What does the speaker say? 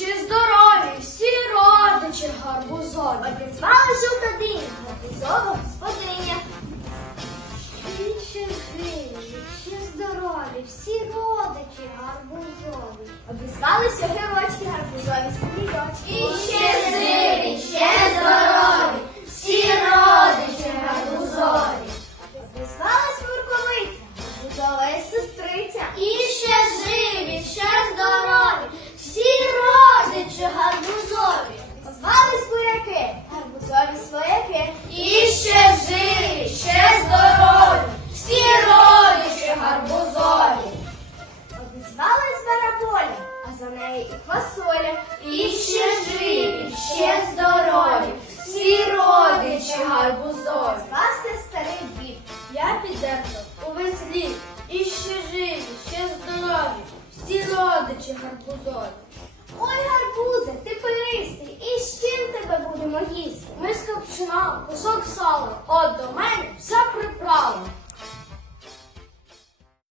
Чи здорові всі родичі гарбузові? Обізвала жовта диня, гарбузова господиня. Ще живі, ще здорові, всі родичі гарбузові. Обізвалися герочки гарбузові, сім'ячки. За нею і квасоля. І ще живі, ще здорові, всі родичі гарбузові. Звався старий біб. Я підерто увесь ліс, і ще живі, ще здорові, всі родичі гарбузові. Ой, гарбузе, ти пиристий, і з чим тебе будемо їсти? Миска пшена, кусок сала, от до мене вся приправа.